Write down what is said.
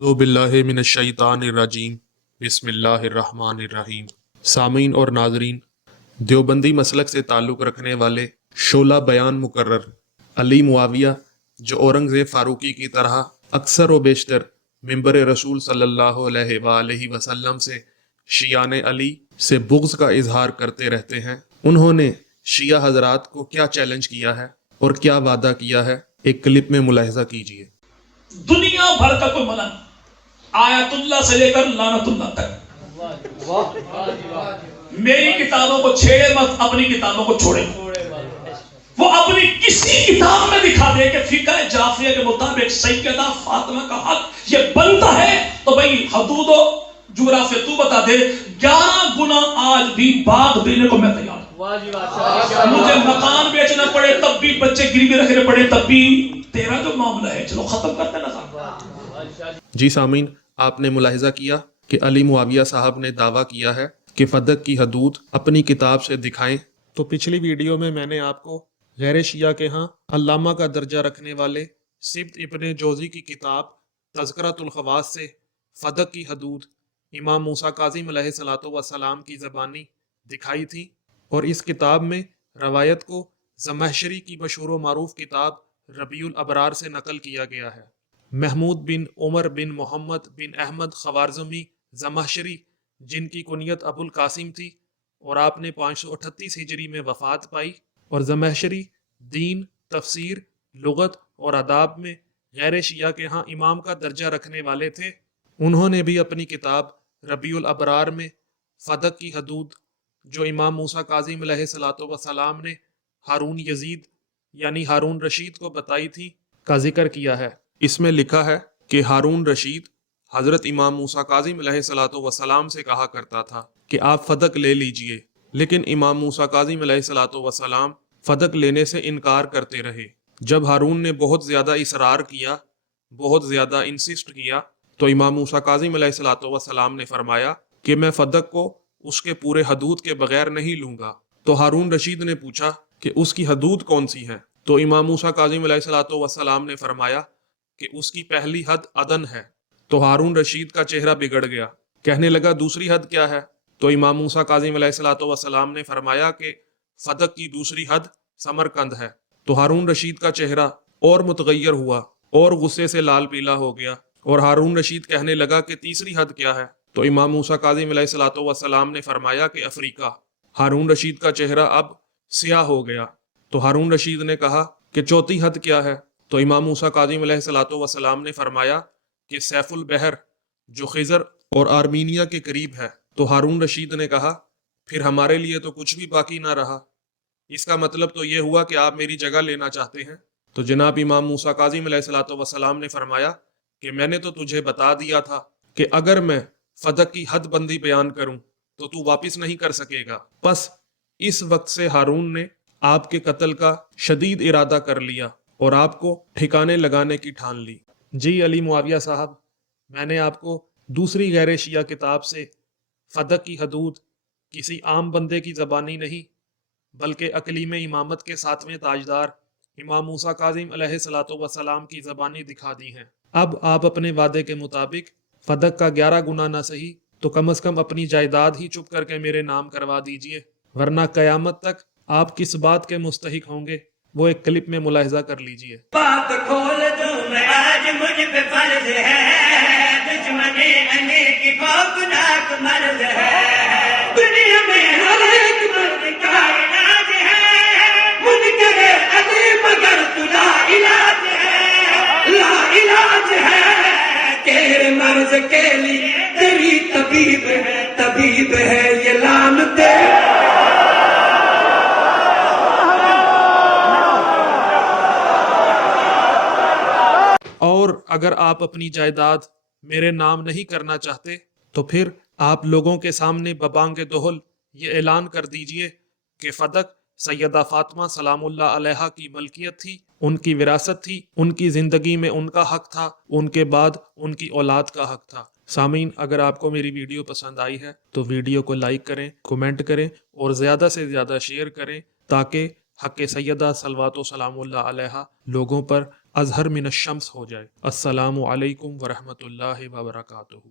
اعوذ باللہ من الشیطان الرجیم بسم اللہ الرحمن الرحیم۔ سامعین اور ناظرین، دیوبندی مسلک سے تعلق رکھنے والے شعلہ بیان مقرر علی معاویہ، جو اورنگزیب فاروقی کی طرح اکثر و بیشتر منبر رسول صلی اللہ علیہ وآلہ وسلم سے شیعان علی سے بغض کا اظہار کرتے رہتے ہیں، انہوں نے شیعہ حضرات کو کیا چیلنج کیا ہے اور کیا وعدہ کیا ہے، ایک کلپ میں ملاحظہ کیجیے۔ دنیا بھر کا کوئی منع نہیں، آیت اللہ سے لے کر لعنت اللہ تک، میری کتابوں کو چھیڑے مت، اپنی کتابوں کو چھوڑے۔ وہ اپنی کسی کتاب میں دکھا دے کہ فقہ جعفریہ کے مطابق سیدہ فاطمہ کا حق یہ بنتا ہے، تو بھائی حدود و جغرافیہ تو بتا دے۔ 11 گنا آج بھی باغ دینے کو میں تیار ہوں، مجھے مکان بیچنا پڑے تب بھی، بچے گروی رکھنے پڑے تب بھی، تیرا جو معاملہ ہے چلو ختم کرتے نا صاحب۔ جی سامعین، آپ نے ملاحظہ کیا کہ علی معاویہ صاحب نے دعویٰ کیا ہے کہ فدق کی حدود اپنی کتاب سے دکھائیں۔ تو پچھلی ویڈیو میں نے آپ کو غیر شیعہ کے ہاں علامہ کا درجہ رکھنے والے سبط ابن جوزی کی کتاب تذکرۃ الخواص سے فدق کی حدود امام موسیٰ کاظم علیہ الصلوۃ والسلام کی زبانی دکھائی تھی، اور اس کتاب میں روایت کو زمخشری کی مشہور و معروف کتاب ربیع الابرار سے نقل کیا گیا ہے۔ محمود بن عمر بن محمد بن احمد خوارزمی زمخشری، جن کی کنیت ابو القاسم تھی، اور آپ نے 538 ہجری میں وفات پائی، اور زمخشری دین، تفسیر، لغت اور آداب میں غیر شیعہ کے ہاں امام کا درجہ رکھنے والے تھے۔ انہوں نے بھی اپنی کتاب ربیع الابرار میں فدق کی حدود جو امام موسیٰ کاظم علیہ الصلوۃ والسلام نے ہارون یزید یعنی ہارون رشید کو بتائی تھی کا ذکر کیا ہے۔ اس میں لکھا ہے کہ ہارون رشید حضرت امام موسیٰ کاظم علیہ الصلوۃ والسلام سے کہا کرتا تھا کہ آپ فدق لے لیجئے، لیکن امام موسیٰ کاظم علیہ الصلوۃ والسلام فدق لینے سے انکار کرتے رہے۔ جب ہارون نے بہت زیادہ اصرار کیا، بہت زیادہ انسسٹ کیا، تو امام موسیٰ کاظم علیہ الصلوۃ والسلام نے فرمایا کہ میں فدق کو اس کے پورے حدود کے بغیر نہیں لوں گا۔ تو ہارون رشید نے پوچھا کہ اس کی حدود کون سی ہیں؟ تو امام موسیٰ کاظم علیہ الصلوۃ والسلام نے فرمایا کہ اس کی پہلی حد عدن ہے۔ تو ہارون رشید کا چہرہ بگڑ گیا، کہنے لگا دوسری حد کیا ہے؟ تو امام موسیٰ کاظم علیہ الصلوۃ والسلام نے فرمایا کہ فدق کی دوسری حد سمرقند ہے۔ تو ہارون رشید کا چہرہ اور متغیر ہوا اور غصے سے لال پیلا ہو گیا، اور ہارون رشید کہنے لگا کہ تیسری حد کیا ہے؟ تو امام موسیٰ کاظم علیہ الصلوۃ والسلام نے فرمایا کہ افریقہ۔ ہارون رشید کا چہرہ اب سیاہ ہو گیا۔ تو ہارون رشید نے کہا کہ چوتھی حد کیا ہے؟ تو امام موسیٰ کاظم علیہ الصلوۃ والسلام نے فرمایا کہ سیف البحر، جو خضر اور آرمینیا کے قریب ہے۔ تو ہارون رشید نے کہا پھر ہمارے لیے تو کچھ بھی باقی نہ رہا، اس کا مطلب تو یہ ہوا کہ آپ میری جگہ لینا چاہتے ہیں۔ تو جناب امام موسیٰ کاظم علیہ الصلوۃ والسلام نے فرمایا کہ میں نے تو تجھے بتا دیا تھا کہ اگر میں فدق کی حد بندی بیان کروں تو تو واپس نہیں کر سکے گا۔ پس اس وقت سے ہارون نے آپ کے قتل کا شدید ارادہ کر لیا اور آپ کو ٹھکانے لگانے کی ٹھان لی۔ جی علی معاویہ صاحب، میں نے آپ کو دوسری غیر شیعہ کتاب سے فدق کی حدود کسی عام بندے کی زبانی نہیں بلکہ اقلیم امامت کے 7ویں تاجدار امام موسیٰ کاظم علیہ الصلوۃ والسلام کی زبانی دکھا دی ہیں۔ اب آپ اپنے وعدے کے مطابق فدق کا 11 گنا نہ صحیح تو کم از کم اپنی جائیداد ہی چپ کر کے میرے نام کروا دیجئے، ورنہ قیامت تک آپ کس بات کے مستحق ہوں گے وہ ایک کلپ میں ملاحظہ کر لیجئے۔ بات کھول دوں میں آج مجھ پہ فرض ہے، دشمنی انیک خوفناک مرض ہے، دنیا میں ہر ایک مرد کا علاج ہے، منکر عظیم مگر تو لا علاج ہے، لا علاج ہے، تیرے مرض کے لیے تیری طبیب ہے، طبیب ہے یہ لعنت ہے۔ اور اگر آپ اپنی جائیداد میرے نام نہیں کرنا چاہتے تو پھر آپ لوگوں کے سامنے ببانگ دہل یہ اعلان کر دیجئے کہ فدق سیدہ فاطمہ سلام اللہ علیہا کی ملکیت تھی، ان کی وراثت تھی، ان کی زندگی میں ان کا حق تھا، ان کے بعد ان کی اولاد کا حق تھا۔ سامعین، اگر آپ کو میری ویڈیو پسند آئی ہے تو ویڈیو کو لائک کریں، کومنٹ کریں اور زیادہ سے زیادہ شیئر کریں تاکہ حق سیدہ صلوات و سلام اللہ علیہا لوگوں پر اظہر من الشمس ہو جائے۔ السلام علیکم ورحمۃ اللہ وبرکاتہ۔